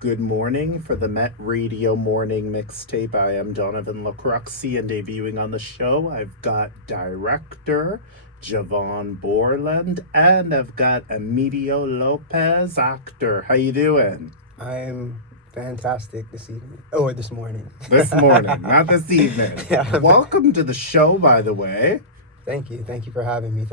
Good morning for the Met Radio Morning Mixtape. I am Donovan Lacroxi, and debuting on the show, I've got director Jevon Boreland, and I've got Emidio Lopes, actor. How you doing? I'm fantastic this evening. Or this morning. This morning, not this evening. Yeah. Welcome to the show, by the way. Thank you. Thank you for having me.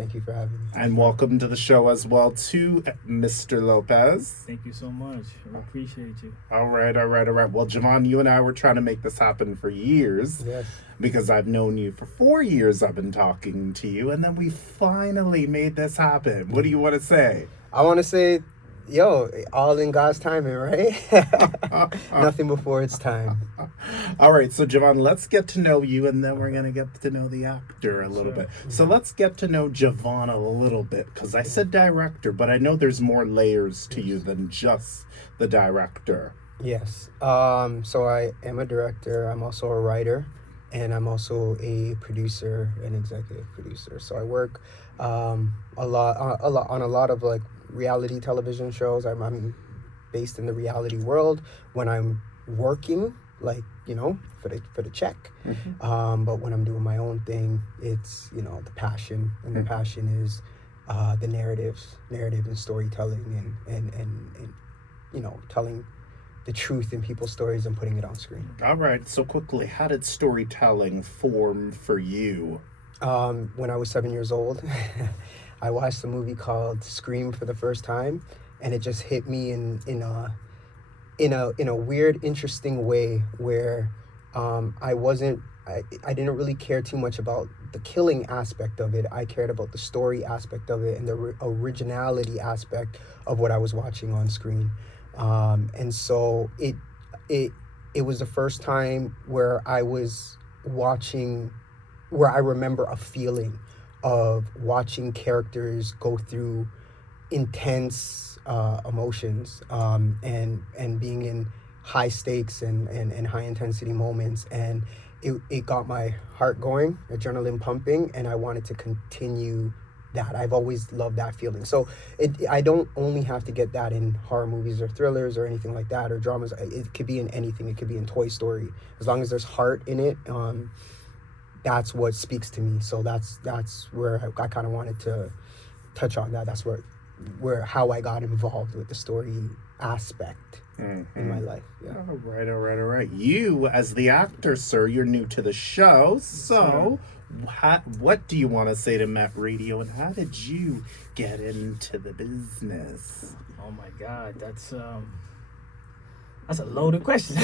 And welcome to the show as well to Mr. Lopes. Thank you so much. I appreciate you. All right. Well, Jevon, you and I were trying to make this happen for years. Yes. Because I've known you for 4 years. I've been talking to you, and then we finally made this happen. What do you want to say? I want to say, all in God's timing, right? Nothing before its time. All right, so Jevon, let's get to know you, and then we're going to get to know the actor a little bit. So let's get to know Jevon a little bit, because I said director, but I know there's more layers to you than just the director. Yes. So I am a director. I'm also a writer, and I'm also a producer, an executive producer. So I work a lot on a lot of like reality television shows. I'm based in the reality world when I'm working, like, for the check. Mm-hmm. But when I'm doing my own thing, it's, the passion, and the passion is the narrative and storytelling and telling the truth in people's stories and putting it on screen. All right, so quickly, how did storytelling form for you? When I was 7 years old, I watched a movie called Scream for the first time, and it just hit me in a weird, interesting way where I didn't really care too much about the killing aspect of it. I cared about the story aspect of it and the originality aspect of what I was watching on screen. And so it was the first time where I was watching, where I remember a feeling of watching characters go through intense emotions and being in high stakes and high intensity moments, and it got my heart going, adrenaline pumping, and I wanted to continue that. I've always loved that feeling. So I don't only have to get that in horror movies or thrillers or anything like that or dramas. It could be in anything. It could be in Toy Story. As long as there's heart in it, that's what speaks to me. So that's where I kind of wanted to touch on that. That's where how I got involved with the story aspect in my life. Yeah. All right. You, as the actor, sir, you're new to the show. So what do you want to say to Met Radio, and how did you get into the business? Oh my God, that's a loaded question,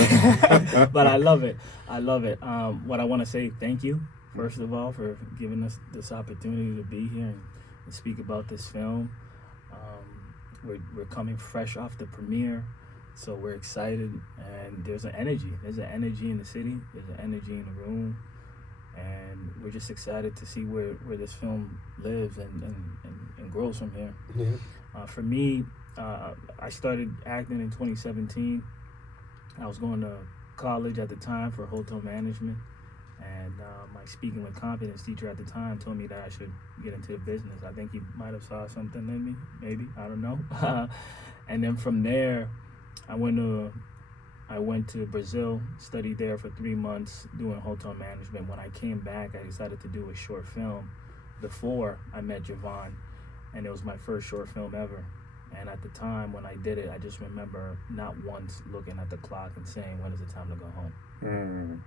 but I love it. What I want to say, thank you, first of all, for giving us this opportunity to be here and speak about this film. We're coming fresh off the premiere, so we're excited, and there's an energy. There's an energy in the city. There's an energy in the room, and we're just excited to see where this film lives and grows from here. Yeah. For me, I started acting in 2017. I was going to college at the time for hotel management, and my speaking with confidence teacher at the time told me that I should get into the business. I think he might have saw something in me, maybe, I don't know. And then from there, I went to Brazil, studied there for 3 months doing hotel management. When I came back, I decided to do a short film before I met Jevon, and it was my first short film ever. And at the time when I did it, I just remember not once looking at the clock and saying, when is it time to go home? Yeah.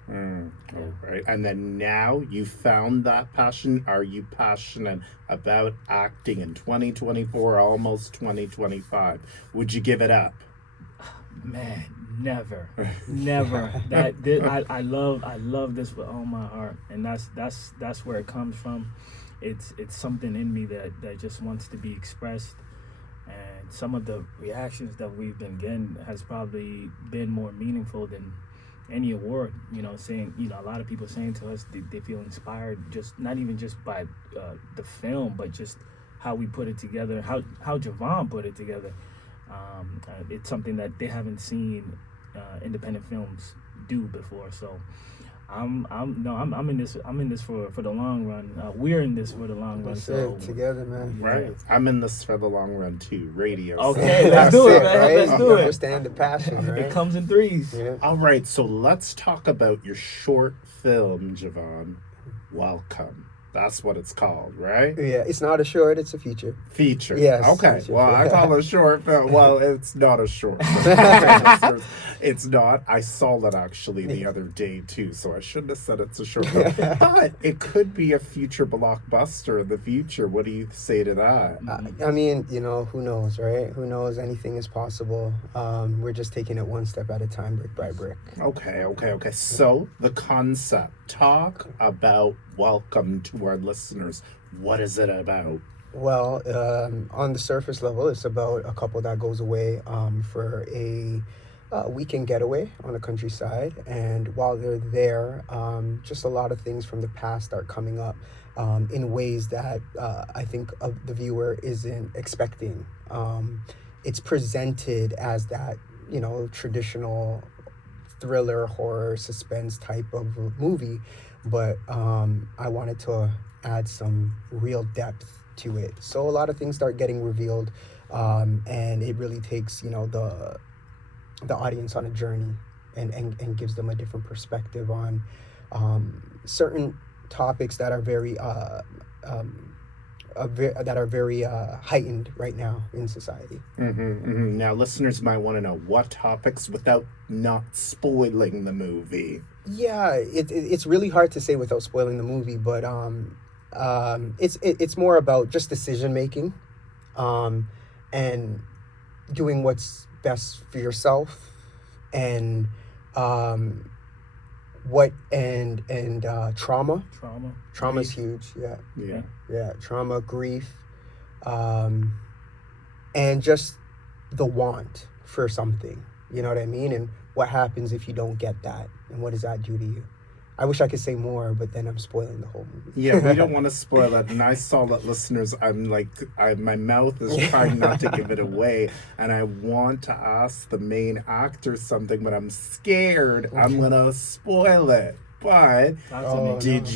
All right. And then now you found that passion. Are you passionate about acting in 2024, almost 2025? Would you give it up? Man, never. I love this with all my heart, and that's where it comes from. It's something in me that just wants to be expressed. And some of the reactions that we've been getting has probably been more meaningful than any award. Saying, a lot of people saying to us they feel inspired, just not even just by the film, but just how we put it together, how Jevon put it together. It's something that they haven't seen independent films do before. So I'm in this. I'm in this for the long run. We're in this for the long run. That's So it, together, man. Right. I'm in this for the long run too. Radio. Okay, That's let's do it, it, man. right? Let's You do it. understand the passion, right? It comes in threes. Yeah. All right, so let's talk about your short film, Jevon. Welcome. That's what it's called, right? Yeah, it's not a short, it's a feature. Feature. Yes, Okay. feature. Well, I call it a short film. Well, it's not a short film. It's not. I saw that actually the other day too, so I shouldn't have said it's a short film. But it could be a future blockbuster in the future. What do you say to that? I mean, you know, who knows, right? Who knows? Anything is possible. We're just taking it one step at a time, brick by brick. Okay. So the concept. Talk about Welcome to our listeners. What is it about? Well, on the surface level, it's about a couple that goes away for a weekend getaway on the countryside. And while they're there, just a lot of things from the past start coming up in ways that I think the viewer isn't expecting. It's presented as that, you know, traditional thriller, horror, suspense type of movie, but I wanted to add some real depth to it. So a lot of things start getting revealed, and it really takes, you know, the audience on a journey and gives them a different perspective on certain topics that are very heightened right now in society. Now, listeners might want to know what topics without not spoiling the movie. Yeah, it's really hard to say without spoiling the movie, but it's more about just decision making, and doing what's best for yourself, and trauma. Trauma's huge. Yeah, trauma, grief, and just the want for something. You know what I mean? And what happens if you don't get that? And what does that do to you? I wish I could say more, but then I'm spoiling the whole movie. Yeah, we don't want to spoil that. And I saw that, listeners, my mouth is trying not to give it away. And I want to ask the main actor something, but I'm scared I'm going to spoil it. But what did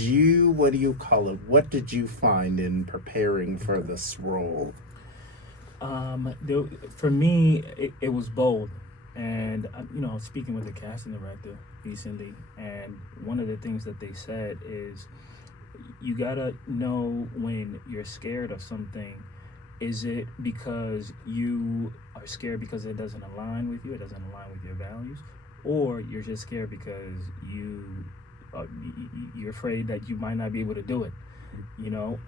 you find in preparing for this role? For me, it was bold. And, you know, speaking with the casting director recently, and one of the things that they said is you got to know when you're scared of something. Is it because you are scared because it doesn't align with you, it doesn't align with your values, or you're just scared because you're afraid that you might not be able to do it, you know?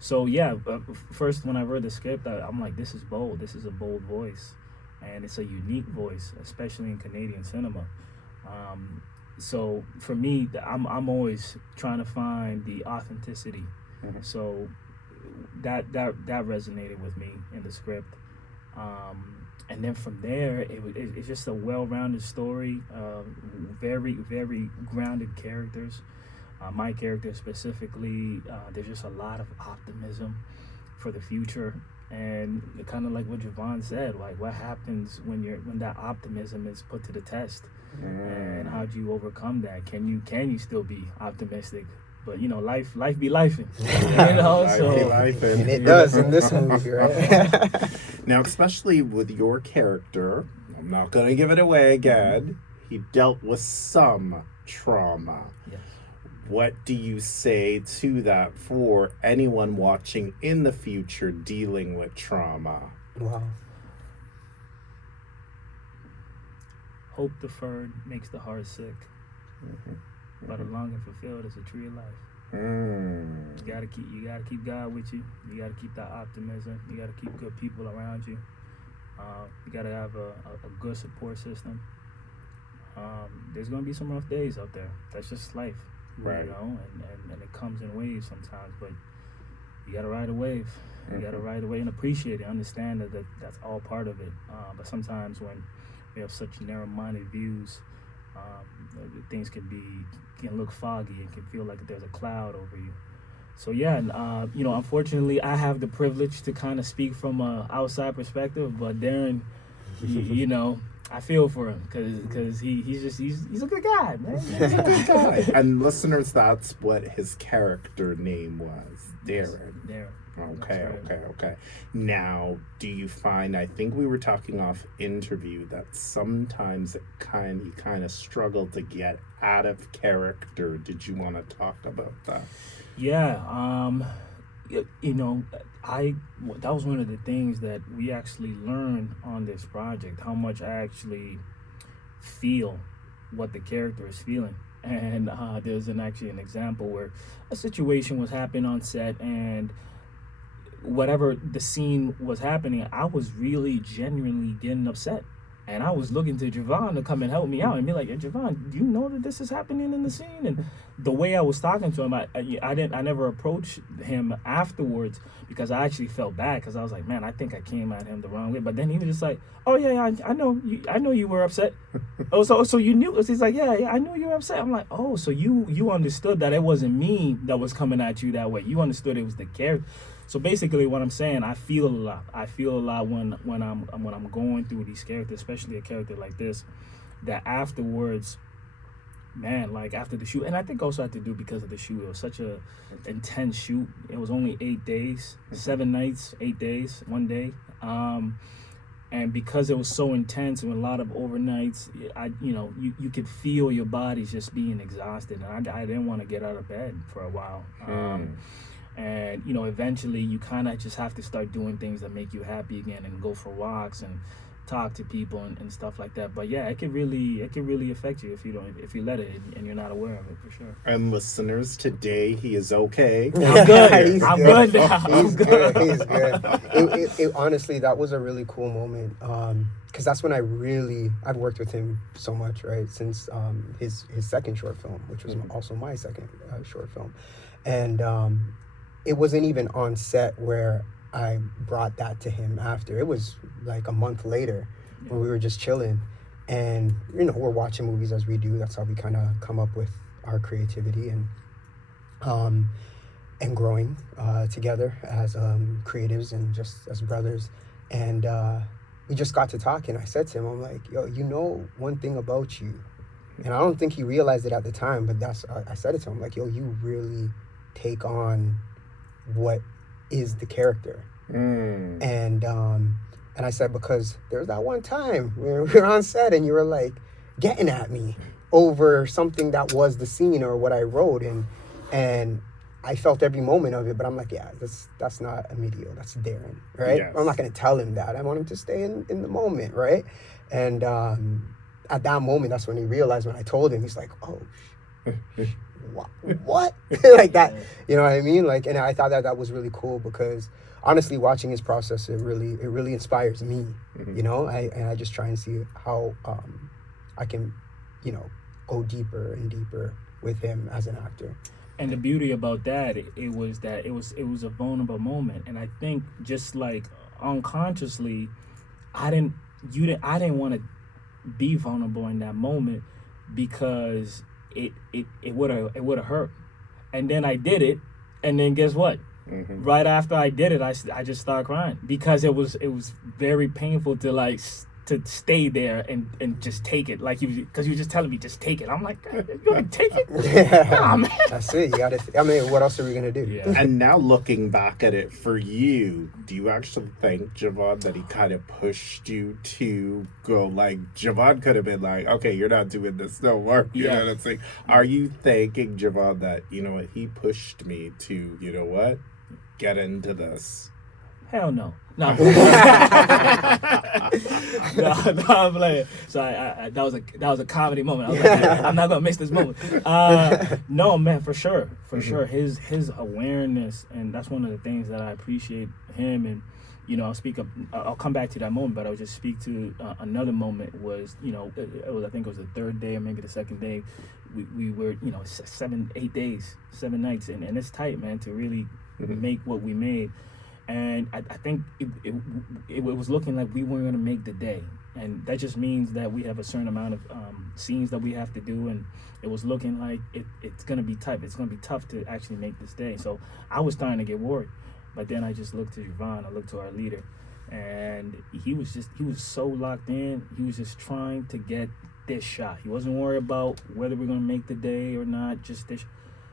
So, yeah, first when I read the script, I'm like, this is bold. This is a bold voice. And it's a unique voice, especially in Canadian cinema. So for me, I'm always trying to find the authenticity. So that resonated with me in the script. And then from there, it's just a well-rounded story. Very, very grounded characters. My character specifically, there's just a lot of optimism for the future. And kind of like what Jevon said, like what happens when that optimism is put to the test, and how do you overcome that? Can you still be optimistic? But you know, life be lifing, you know. And it does in this movie, right? Now, especially with your character, I'm not going to give it away again. He dealt with some trauma. Yes. What do you say to that for anyone watching in the future dealing with trauma? Wow. Hope deferred makes the heart sick, but a longing fulfilled is a tree of life. You gotta keep God with you. You gotta keep that optimism. You gotta keep good people around you. You gotta have a good support system. There's gonna be some rough days out there. That's just life. Right. You know, and it comes in waves sometimes, but you gotta ride a wave. You gotta ride a wave and appreciate it, understand that that's all part of it. But sometimes when we have such narrow-minded views, things can look foggy. It can feel like there's a cloud over you. So yeah, you know, unfortunately, I have the privilege to kind of speak from a outside perspective. But Darren, you know, I feel for him because he's a good guy, man. He's a good guy. And listeners, that's what his character name was, Darren. Darren. Okay, Right. okay. Now, do you find, I think we were talking off interview, that sometimes you kind of struggle to get out of character. Did you want to talk about that? Yeah, that was one of the things that we actually learned on this project, how much I actually feel what the character is feeling. And there's actually an example where a situation was happening on set, and whatever the scene was happening, I was really genuinely getting upset. And I was looking to Jevon to come and help me out and be like, hey, Jevon, do you know that this is happening in the scene? And the way I was talking to him, I never approached him afterwards because I actually felt bad, because I was like, man, I think I came at him the wrong way. But then he was just like, oh yeah, I know you were upset. Oh, so you knew? He's like, yeah, I knew you were upset. I'm like, oh, so you understood that it wasn't me that was coming at you that way. You understood it was the character. So basically, what I'm saying, I feel a lot. I feel a lot when I'm going through these characters, especially a character like this, that afterwards, man, like after the shoot, and I think also had to do because of the shoot. It was such a intense shoot. It was only 8 days, 7 nights, 8 days, 1 day, and because it was so intense and a lot of overnights, you could feel your body just being exhausted, and I didn't want to get out of bed for a while. And eventually you kind of just have to start doing things that make you happy again, and go for walks and talk to people and stuff like that. But yeah, it can really affect you if you let it and you're not aware of it, for sure. And listeners, today he is okay. I'm good. I'm good now. He's good. He's good. It honestly, that was a really cool moment. Because that's when I've worked with him so much, right? Since his second short film, which was also my second short film. And it wasn't even on set where I brought that to him after. It was like a month later when we were just chilling. And, we're watching movies as we do. That's how we kind of come up with our creativity and growing together as creatives and just as brothers. And we just got to talking. I said to him, I'm like, yo, one thing about you. And I don't think he realized it at the time, but I said it to him, like, yo, you really take on what is the character. And I said, because there's that one time where we were on set and you were like getting at me over something that was the scene or what I wrote, and I felt every moment of it, but I'm like, yeah, that's not Emidio, that's Darren, right? Yes. I'm not going to tell him that. I want him to stay in the moment, right? And at that moment, that's when he realized. When I told him, he's like, oh, what? Like that, you know what I mean? Like, and I thought that was really cool, because honestly, watching his process, it really inspires me. I just try and see how I can, go deeper and deeper with him as an actor. And the beauty about that, it was a vulnerable moment, and I think just like unconsciously, I didn't want to be vulnerable in that moment, because it would have hurt. And then I did it, and then guess what? Right after I did it, I just started crying, because it was very painful to stay there and just take it, like because you were just telling me just take it. I'm like, you gonna take it? Nah, man. That's it. You gotta. What else are we gonna do? Yeah. And now looking back at it, for you, do you actually think, Jevon, that he kind of pushed you to go? Like, Jevon could have been like, okay, you're not doing this no more. You know what I'm saying? Are you thanking Jevon that, he pushed me to, get into this? Hell no. No, I'm playing. So that was a comedy moment. I was like, I'm not gonna miss this moment. No, man, for sure. His awareness, and that's one of the things that I appreciate him. And I'll come back to that moment, but I'll just speak to another moment. Was I think it was the third day or maybe the second day. We were 7 nights, and it's tight, man, to really make what we made. And I think it was looking like we weren't going to make the day. And that just means that we have a certain amount of scenes that we have to do. And it was looking like it's going to be tough. It's going to be tough to actually make this day. So I was starting to get worried. But then I just looked to Jevon. I looked to our leader. and he was so locked in. He was just trying to get this shot. He wasn't worried about whether we're gonna make the day or not. Just this.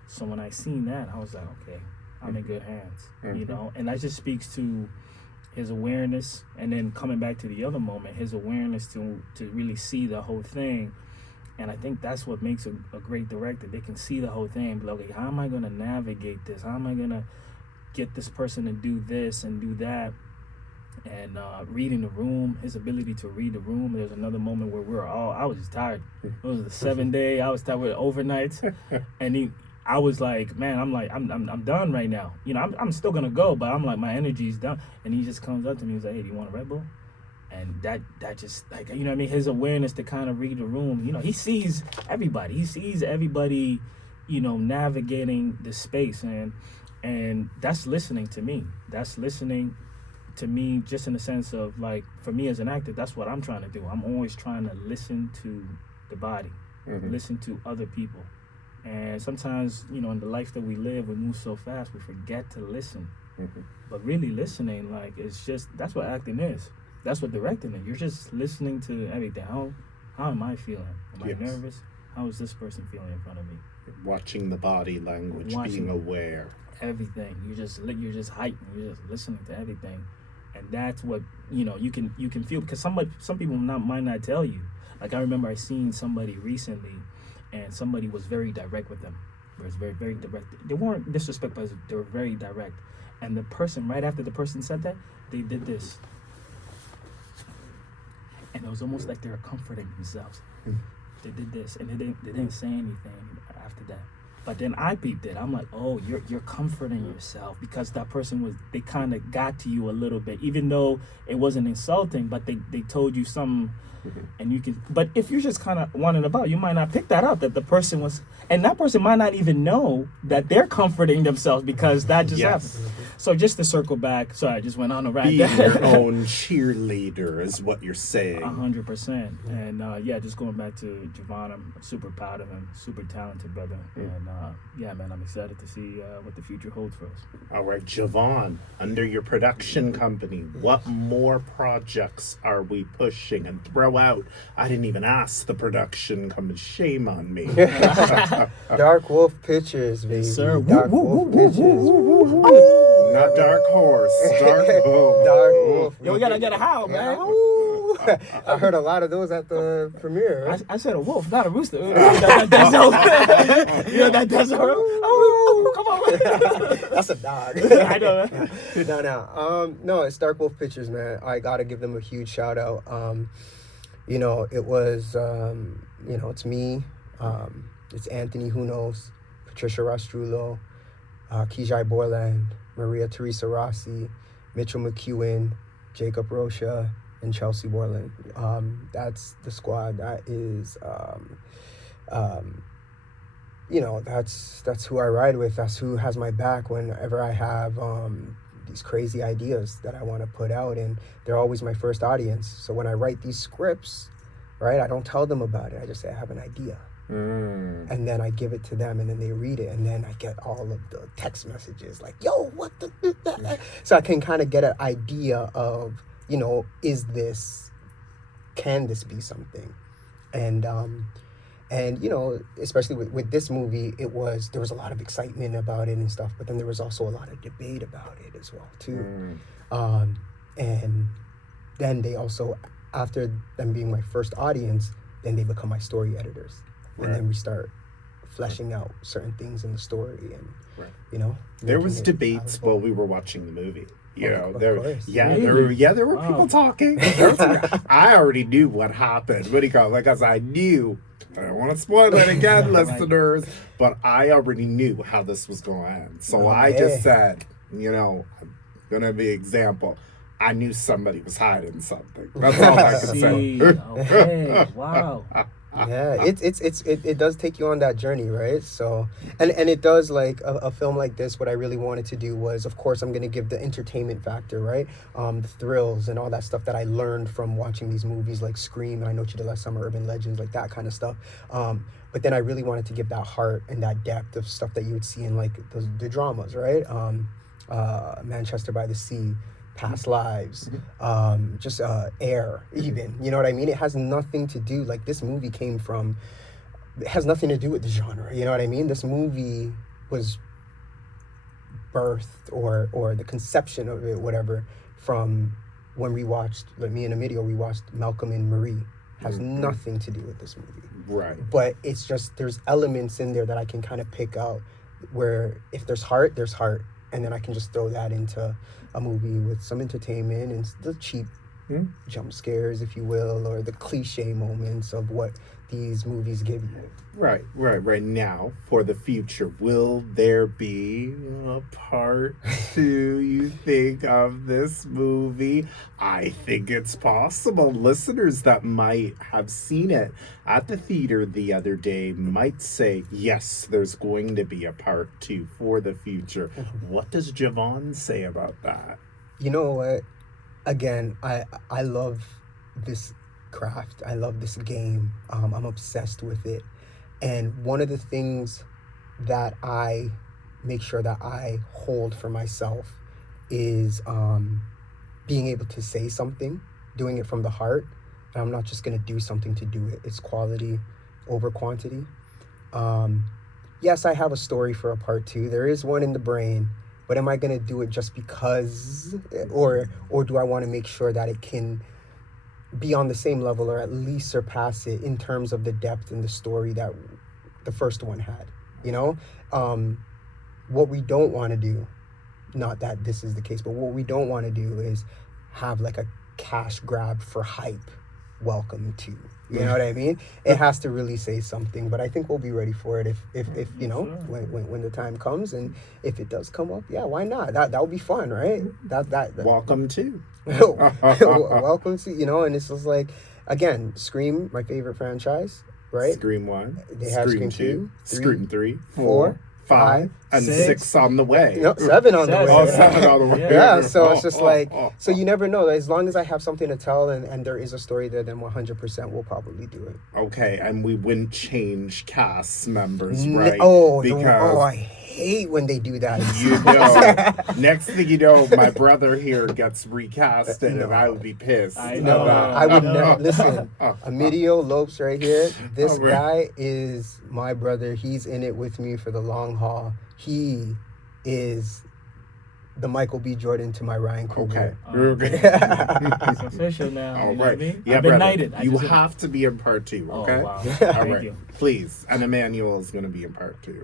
So when I seen that, I was like, okay, I'm in good hands. You know, and that just speaks to his awareness, and then coming back to the other moment, his awareness to really see the whole thing. And I think that's what makes a great director. They can see the whole thing and be like, okay, how am I going to navigate this? How am I going to get this person to do this and do that? And reading the room, his ability to read the room. There's another moment where I was just tired. It was the 7-day. I was tired with overnights. And I was like, man, I'm done right now. You know, I'm still going to go, but I'm like, my energy's done. And he just comes up to me and he's like, hey, do you want a Red Bull? And that just, like, you know what I mean, his awareness to kind of read the room, you know, he sees everybody, you know, navigating the space, and that's listening to me. That's listening to me just in the sense of, like, for me as an actor, that's what I'm trying to do. I'm always trying to listen to the body, listen to other people. And sometimes, you know, in the life that we live, we move so fast, we forget to listen. But really listening, like, it's just, that's what acting is. That's what directing is. You're just listening to everything. How am I feeling? Am I nervous? How is this person feeling in front of me? Watching the body language, being aware. Everything. You're just heightened. You're just listening to everything, and that's what, you know, you can feel, because some people might not tell you. Like, I remember I seen somebody recently, and somebody was very direct with them. It was very, very direct. They weren't disrespectful, but they were very direct. And the person, right after the person said that, they did this. And it was almost like they were comforting themselves. They did this, and they didn't say anything after that. But then I peeped it. I'm like, oh, you're comforting yourself, because that person they kind of got to you a little bit, even though it wasn't insulting, but they told you something. And you can, but if you're just kind of wanting about, you might not pick that up, that the person was, and that person might not even know that they're comforting themselves, because that just happened. So just to circle back, sorry, I just went on a rant. Being your own cheerleader is what you're saying. 100%. And just going back to Jevon, I'm super proud of him, super talented brother. And man, I'm excited to see what the future holds for us. All right, Jevon, under your production company, what more projects are we pushing? And throw out, I didn't even ask the production company, shame on me. Dark Wolf Pictures, baby. Yes, sir. Dark Wolf Pictures. Not Dark Horse, Dark Wolf. Dark Wolf. Yo, we gotta howl, man. I heard a lot of those at the premiere. Right? I said a wolf, not a rooster. That's come on. That's a dog. I know. No, it's Dark Wolf Pictures, man. I gotta give them a huge shout out. It was, it's me, it's Anthony Who Knows, Patricia Rastrullo, Kijai Boreland, Maria Teresa Rossi, Mitchell McEwen, Jacob Rocha, and Chelsea Boreland. That's the squad. That is, that's who I ride with. That's who has my back whenever I have these crazy ideas that I want to put out, and they're always my first audience. So when I write these scripts, right, I don't tell them about it. I just say I have an idea. And then I give it to them, and then they read it, and then I get all of the text messages like, yo, what the so I can kind of get an idea of, can this be something? And especially with this movie, there was a lot of excitement about it and stuff, but then there was also a lot of debate about it as well too. And then they also, after them being my first audience, then they become my story editors. And then we start fleshing out certain things in the story, and there was debates while we were watching the movie. There were people talking. I already knew what happened. Because I knew, I don't want to spoil it again, listeners, but I already knew how this was going to end. So I just said, I'm gonna be example. I knew somebody was hiding something. That's all I can say. Okay, wow. Yeah, it does take you on that journey, right? So, and it does, like a film like this. What I really wanted to do was, of course, I'm going to give the entertainment factor, right? The thrills and all that stuff that I learned from watching these movies like Scream, I Know What You Did Last Summer, Urban Legends, like that kind of stuff. But then I really wanted to give that heart and that depth of stuff that you would see in like the dramas, right? Manchester by the Sea, past lives, just air, even. You know what I mean? It has nothing to do, like, this movie came from, it has nothing to do with the genre. You know what I mean? This movie was birthed, or the conception of it, whatever, from when we watched, like me and Emidio, we watched Malcolm and Marie. Has nothing to do with this movie. Right. But it's just, there's elements in there that I can kind of pick out where if there's heart, there's heart. And then I can just throw that into a movie with some entertainment and the cheap jump scares, if you will, or the cliche moments of what these movies give you. Right now for the future, will there be a part 2, you think, of this movie? I think it's possible. Listeners that might have seen it at the theater the other day might say, yes, there's going to be a part 2 for the future. What does Jevon say about that? You know what? Again, I love this craft. I love this game. I'm obsessed with it. And one of the things that I make sure that I hold for myself is being able to say something, doing it from the heart. And I'm not just going to do something to do it. It's quality over quantity. Yes, I have a story for a part 2. There is one in the brain. But am I going to do it just because, or do I want to make sure that it can be on the same level or at least surpass it in terms of the depth and the story that the first one had, you know? What we don't want to do, not that this is the case, but what we don't want to do is have like a cash grab for hype welcome to. You know what I mean? It has to really say something, but I think we'll be ready for it if you know, when the time comes, and if it does come up, yeah, why not? That would be fun, right? That welcome to. Welcome to, you know, and it's just like, again, Scream, my favorite franchise, right? Scream 1, they have Scream 2, Scream 3, 4, 5, and 6 on the way. No, 7 on the way. Oh, 7 on the way. Yeah, so it's just like, so you never know. As long as I have something to tell and there is a story there, then 100% we'll probably do it. Okay, and we wouldn't change cast members, right? I hate when they do that. You know, next thing you know, my brother here gets recasted, and I would be pissed. I would never. Listen, Emidio Lopes right here. This guy is my brother. He's in it with me for the long haul. He is the Michael B. Jordan to my Ryan Coogler. Okay. It's official now. All you know right. what I mean? Yeah, I've been brother, knighted. You have to be in part 2, okay? Oh, wow. All Thank right. you. Please. And Emmanuel is going to be in part 2.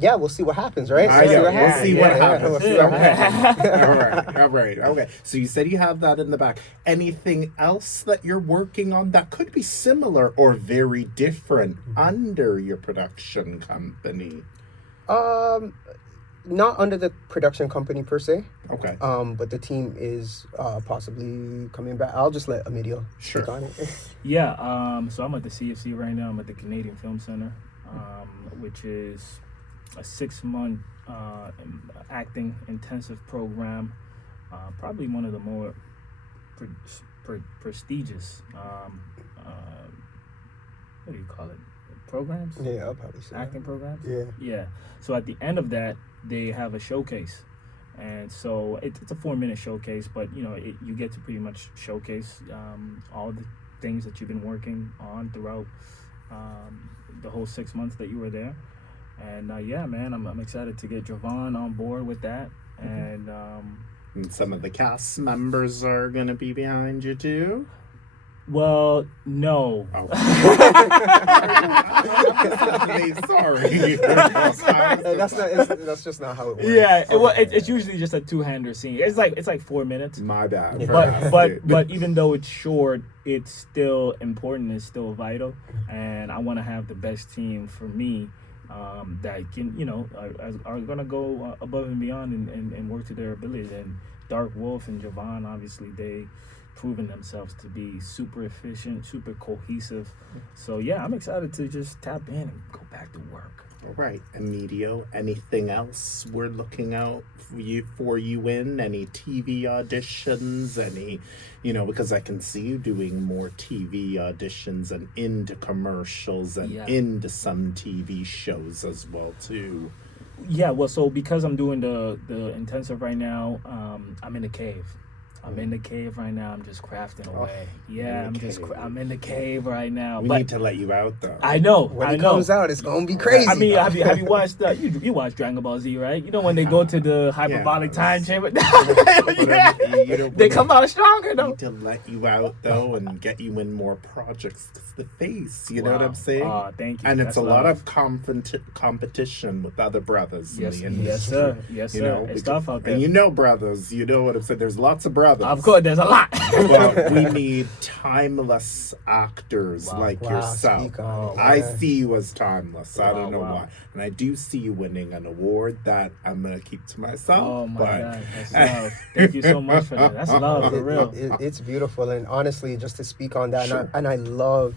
Yeah, we'll see what happens, right? We'll see what happens. We'll see what happens. All right. Okay. So you said you have that in the back. Anything else that you're working on that could be similar or very different under your production company? Not under the production company per se. Okay. But the team is possibly coming back. I'll just let Emidio speak on it. Yeah. So I'm at the CFC right now. I'm at the Canadian Film Center, which is a 6-month acting intensive program. Probably one of the more prestigious. What do you call it? Programs? Yeah, I'll probably say acting programs. Yeah. So at the end of that, they have a showcase, and so it's a 4-minute showcase. But you know, you get to pretty much showcase all the things that you've been working on throughout the whole 6 months that you were there. And yeah, man, I'm excited to get Jevon on board with that, and some of the cast members are going to be behind you too. Well, no. Oh. Sorry. That's just not how it works. Yeah, it's usually just a 2-hander scene. It's like 4 minutes. My bad. But even though it's short, it's still important. It's still vital, and I want to have the best team for me that can, you know, are gonna go above and beyond and work to their ability. And Dark Wolf and Jevon, obviously, they proven themselves to be super efficient, super cohesive. So yeah, I'm excited to just tap in and go back to work. All right, Emidio, anything else we're looking out for you in? Any TV auditions? Any, you know, because I can see you doing more TV auditions and into commercials and into some TV shows as well too. Yeah, well, so because I'm doing the intensive right now, I'm in a cave. I'm in the cave right now. I'm just crafting away. in the cave. I'm in the cave right now. We but need to let you out though. I know. When I it know. comes out, it's gonna be crazy. I mean, have you watched you watched Dragon Ball Z, right? You know when they go to the hyperbolic time chamber, they come out stronger We though. need to let you out though and get you in more projects. Cause the face, you know what I'm saying? Thank you. And it's That's a lot love. of competition with other brothers Yes, in the industry. yes, sir. Yes, You sir. know, It's because- tough out there. And you know brothers, you know what I'm saying? There's lots of brothers. Of course, there's a lot. But we need timeless actors Wow. like Wow, yourself. speak on it, I yeah. see you as timeless. I don't know Wow. why. And I do see you winning an award that I'm going to keep to myself. Oh my but God, that's love. Thank you so much for that. That's love for real. It's beautiful, and honestly, just to speak on that, Sure. and I love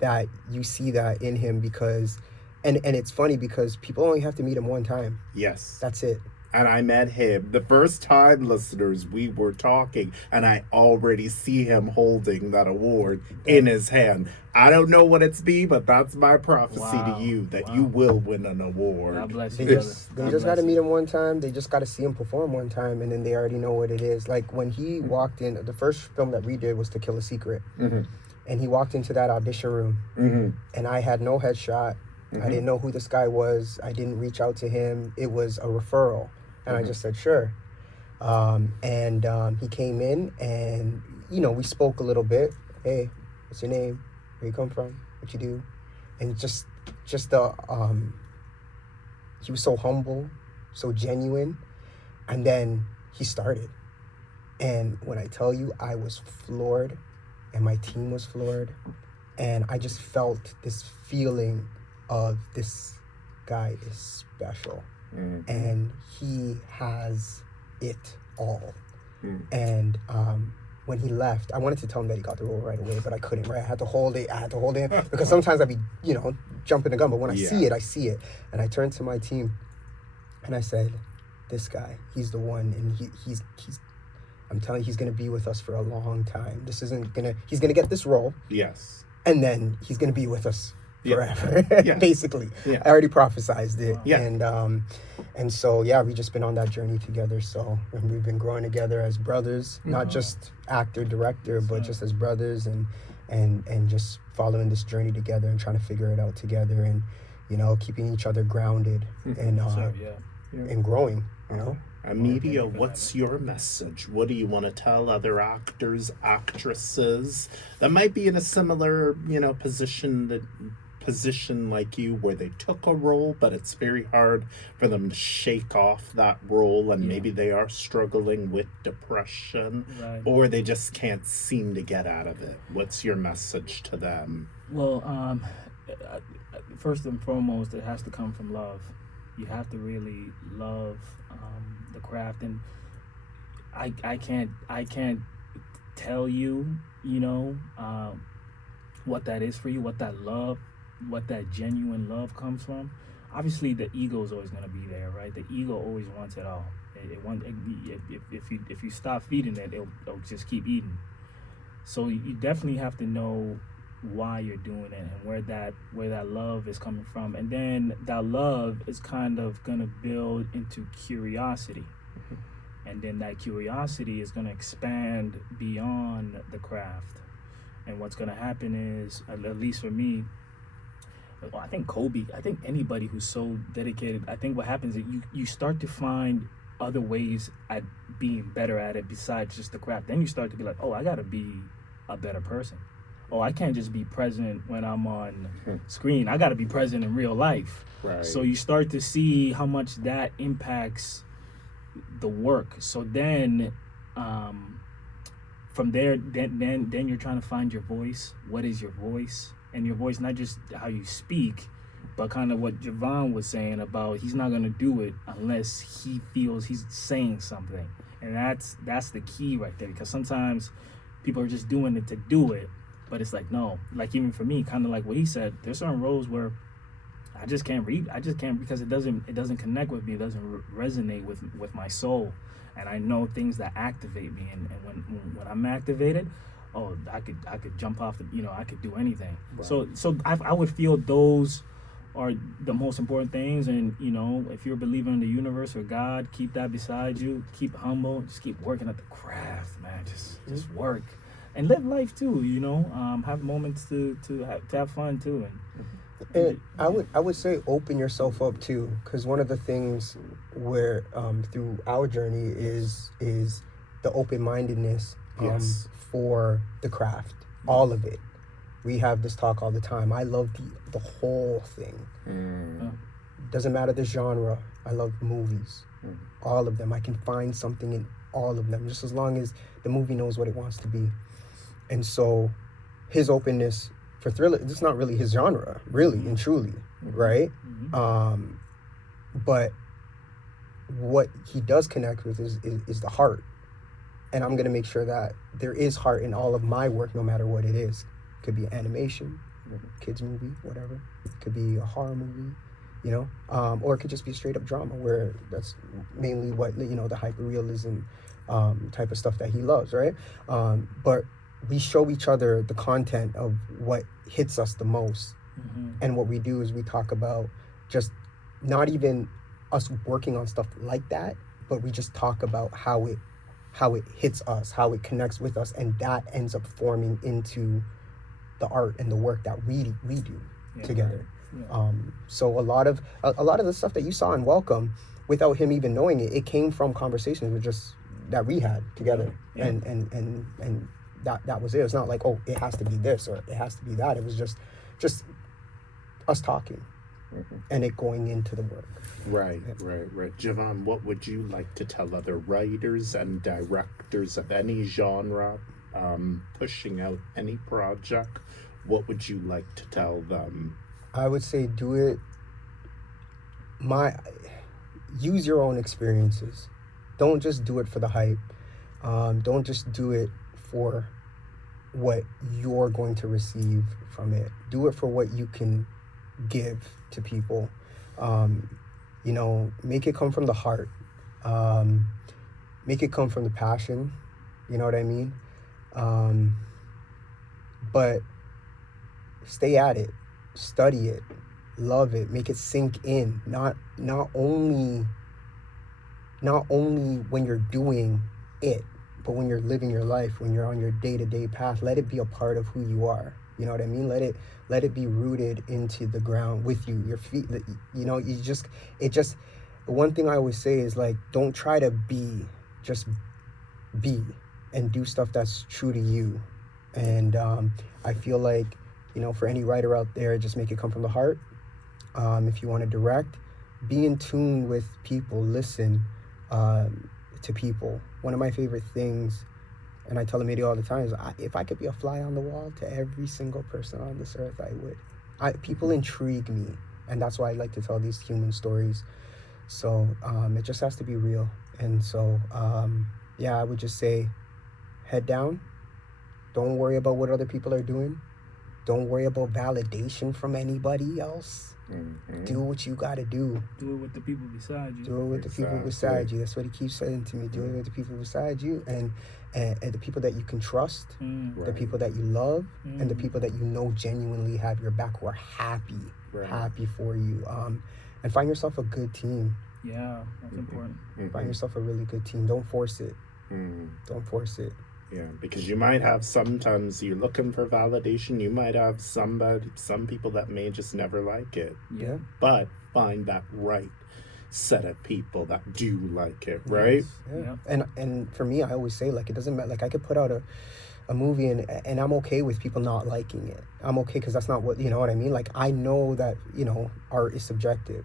that you see that in him because, and it's funny because people only have to meet him one time. Yes. That's it. And I met him the first time, listeners, we were talking, and I already see him holding that award in his hand. I don't know what it's be, but that's my prophecy Wow. to you that Wow. you will win an award. God bless They you, brother. just God got to bless meet you. him one time. They just got to see him perform one time, and then they already know what it is. Like when he walked in, the first film that we did was To Kill a Secret, Mhm. and he walked into that audition room, Mhm. and I had no headshot. I didn't know who this guy was. I didn't reach out to him. It was a referral, and I just said sure. He came in, and we spoke a little bit. Hey, what's your name? Where you come from? What you do? And just the he was so humble, so genuine, and then he started. And when I tell you, I was floored, and my team was floored, and I just felt this feeling of this guy is special, and he has it all. And when he left, I wanted to tell him that he got the role right away, but I couldn't, right? I had to hold it because sometimes I'd be, jumping the gun, but when I see it, I see it. And I turned to my team and I said, this guy, he's the one, and he's I'm telling you, he's going to be with us for a long time. He's going to get this role, Yes. and then he's going to be with us Yeah. forever, Yeah. basically. Yeah. I already prophesized it. Yeah. And so, yeah, we've just been on that journey together. So and we've been growing together as brothers, not just actor, director, but just as brothers, and just following this journey together and trying to figure it out together, and, keeping each other grounded and Sir, yeah. and growing, Emidio, what's your message? What do you want to tell other actors, actresses that might be in a similar, position like you, where they took a role, but it's very hard for them to shake off that role, and maybe they are struggling with depression, Right. or they just can't seem to get out of it. What's your message to them? Well, first and foremost, it has to come from love. You have to really love the craft, and I can't tell you, what that is for you, what that love, what that genuine love comes from. Obviously, the ego is always going to be there, right? The ego always wants it all. If you stop feeding it, it'll just keep eating. So you definitely have to know why you're doing it and where that love is coming from, and then that love is kind of gonna build into curiosity, and then that curiosity is gonna expand beyond the craft. And what's gonna happen is, at least for me, I think anybody who's so dedicated, I think what happens is you start to find other ways at being better at it besides just the craft. Then you start to be like, oh, I gotta be a better person. Oh, I can't just be present when I'm on screen. I got to be present in real life. Right. So you start to see how much that impacts the work. So then, from there, then you're trying to find your voice. What is your voice? And your voice, not just how you speak, but kind of what Jevon was saying about he's not going to do it unless he feels he's saying something. And that's the key right there, because sometimes people are just doing it to do it. But it's like, no, like even for me, kind of like what he said, there's certain roles where I just can't read. I just can't, because it doesn't connect with me. It doesn't resonate with my soul. And I know things that activate me. And when I'm activated, I could jump off I could do anything. Right. So I would feel those are the most important things. And if you're a believer in the universe or God, keep that beside you. Keep humble. Just keep working at the craft, man. Just work and live life too. Have moments to have fun too. And I would say open yourself up too, because one of the things where through our journey is the open-mindedness Yes. for the craft, all of it. We have this talk all the time. I love the whole thing. Doesn't matter the genre. I love movies, all of them. I can find something in all of them, just as long as the movie knows what it wants to be. And so, his openness for thriller, this is not really his genre, really and truly, right? But what he does connect with is the heart. And I'm going to make sure that there is heart in all of my work, no matter what it is. Could be animation, kids movie, whatever. It could be a horror movie, or it could just be a straight up drama where that's mainly what, the hyperrealism type of stuff that he loves, right? But we show each other the content of what hits us the most. And what we do is we talk about just not even us working on stuff like that, but we just talk about how it hits us, how it connects with us, and that ends up forming into the art and the work that we do together. So a lot of the stuff that you saw in Welcome, without him even knowing it, it came from conversations that we had together, and that was it. It's not like, oh, it has to be this or it has to be that. It was just us talking and it going into the work. Right. Jevon, what would you like to tell other writers and directors of any genre pushing out any project? What would you like to tell them? I would say do it. Use your own experiences. Don't just do it for the hype. Don't just do it for what you're going to receive from it. Do it for what you can give to people. Make it come from the heart. Make it come from the passion. You know what I mean? But stay at it, study it, love it, make it sink in. Not only when you're doing it, but when you're living your life, when you're on your day-to-day path. Let it be a part of who you are. You know what I mean? Let it be rooted into the ground with you, your feet. One thing I always say is, like, don't try to be, just be and do stuff that's true to you. And I feel like, for any writer out there, just make it come from the heart. If you want to direct, be in tune with people, listen to people. One of my favorite things, and I tell Emidio all the time, is if I could be a fly on the wall to every single person on this earth, I would. People intrigue me, and that's why I like to tell these human stories. So it just has to be real. And so, I would just say, head down. Don't worry about what other people are doing. Don't worry about validation from anybody else. Do what you got to do. Do it with the people beside you. Do it with the people beside you. That's what he keeps saying to me. Do it with the people beside you, and the people that you can trust, the people that you love, and the people that you know genuinely have your back, who are happy for you. And find yourself a good team. Yeah, that's important. Find yourself a really good team. Don't force it. Don't force it. Yeah, because you might have, sometimes you're looking for validation. You might have some people that may just never like it. Yeah. But find that right set of people that do like it, right? Yes. Yeah. And for me, I always say, like, it doesn't matter. Like, I could put out a movie and I'm okay with people not liking it. I'm okay, because that's not what, you know what I mean? Like, I know that, art is subjective.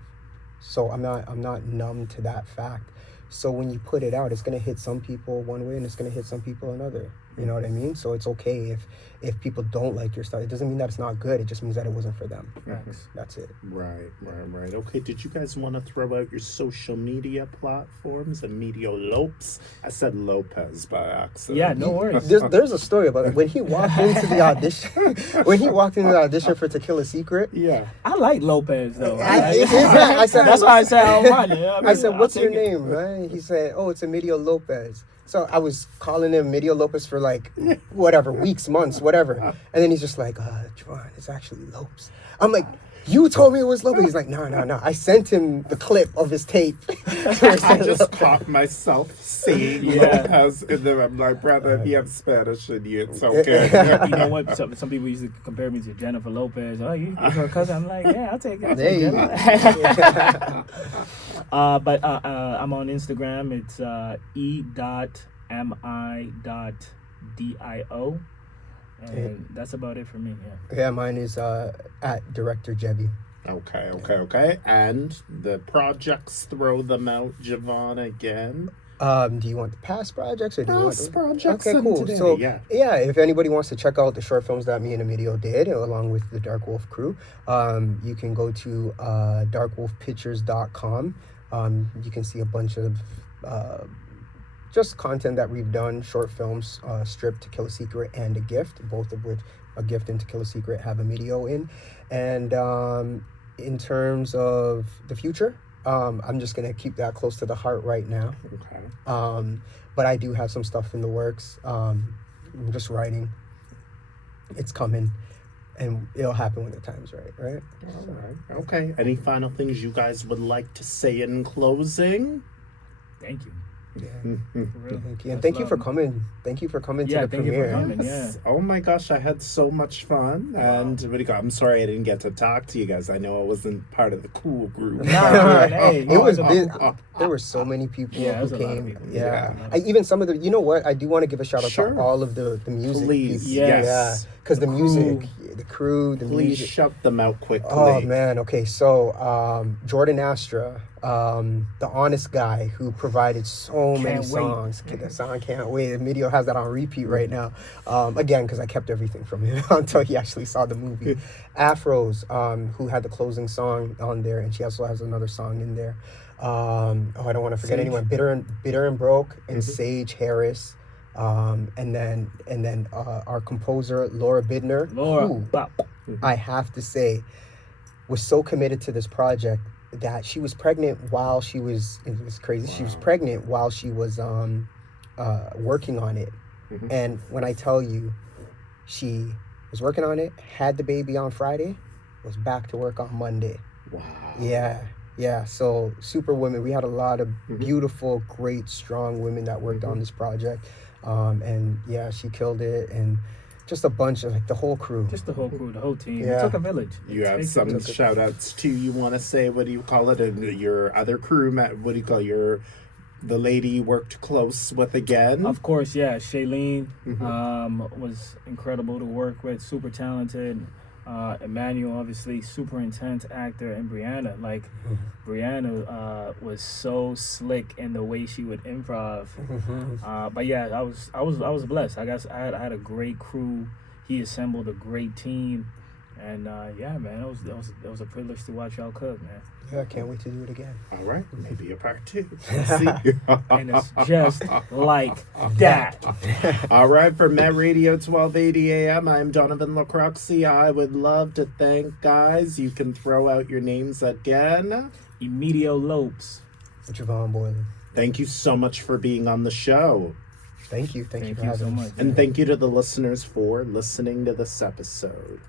So I'm not numb to that fact. So when you put it out, it's going to hit some people one way and it's going to hit some people another. You know what I mean? So it's okay if people don't like your stuff. It doesn't mean that it's not good. It just means that it wasn't for them. That's it. Right. Okay, did you guys want to throw out your social media platforms? Emidio Lopes. I said Lopez by accident. Yeah, no worries. There's a story about it. When he walked into the audition, for To Kill a Secret. Yeah. I like Lopez, though. I said, that's why I said I don't mind it. I said, what's your name, right? He said, oh, it's Emidio Lopez. So I was calling him Emidio Lopes for like whatever, weeks, months, whatever. And then he's just like, Jevon, it's actually Lopes. I'm like, you told me it was Lopes. He's like, no. I sent him the clip of his tape. I just caught myself saying Lopez, and then I'm like, brother, if you have Spanish in you, it's okay. You know what? Some people used to compare me to Jennifer Lopez. Oh, you her cousin? I'm like, yeah, I'll take it. There you go. But I'm on Instagram. It's e.mi.dio. And that's about it for me, Yeah, mine is at Director Jevy. Okay. And the projects, throw them out, Jevon, again. Do you want the past projects or do you want the projects? Okay, cool. Today, so if anybody wants to check out the short films that me and Emidio did along with the Dark Wolf crew, you can go to darkwolfpictures.com. You can see a bunch of just content that we've done, short films, Strip, To Kill a Secret, and A Gift, both of which, A Gift and To Kill a Secret, have Emidio in. And in terms of the future, I'm just going to keep that close to the heart right now. Okay. But I do have some stuff in the works. I'm just writing. It's coming. And it'll happen when the time's right? All right. Okay. Any final things you guys would like to say in closing? Thank you. Yeah. Thank you. And thank you for coming. Thank you for coming to the premiere. You for coming, yeah. Oh my gosh, I had so much fun. And I'm sorry I didn't get to talk to you guys. I know I wasn't part of the cool group. There were so many people who came. Yeah. Even some of the, you know what? I do want to give a shout out to all of the music Please, people. yes. Yeah. Because the music, the crew, the Please music. shout them out quickly. Oh man, okay. So Jordan Astra, the honest guy who provided so many songs. That song Can't Wait. The video has that on repeat right now. Again, because I kept everything from him until he actually saw the movie. Afros, who had the closing song on there, and she also has another song in there. I don't want to forget anyone. Bitter and Broke, and Sage Harris. And then our composer Laura Bidner, who I have to say was so committed to this project that she was pregnant while she was, it was crazy. Wow. She was pregnant while she was working on it. And when I tell you, she was working on it, had the baby on Friday, was back to work on Monday. Wow. Yeah, so super women. We had a lot of beautiful, great, strong women that worked on this project. And yeah, she killed it, and just a bunch of the whole crew. Just the whole crew, the whole team. Yeah. It took a village. You have some shout outs too. You want to say, what do you call it? And your other crew, what do you call the lady you worked close with again? Of course, yeah. Shailene was incredible to work with, super talented. Emmanuel, obviously, super intense actor, and Brianna. Brianna was so slick in the way she would improv. But yeah, I was blessed. I guess I had a great crew. He assembled a great team, and yeah, man, it was a privilege to watch y'all cook, man. Yeah, I can't wait to do it again. All right, maybe a part 2. See? And it's just like that. All right, for Met Radio 1280 AM, I'm Donovan Lacroxi. I would love to thank guys. You can throw out your names again. Emidio Lopes Jevon Boreland. Thank you so much for being on the show. Thank you for having having so us. much. And thank you to the listeners for listening to this episode.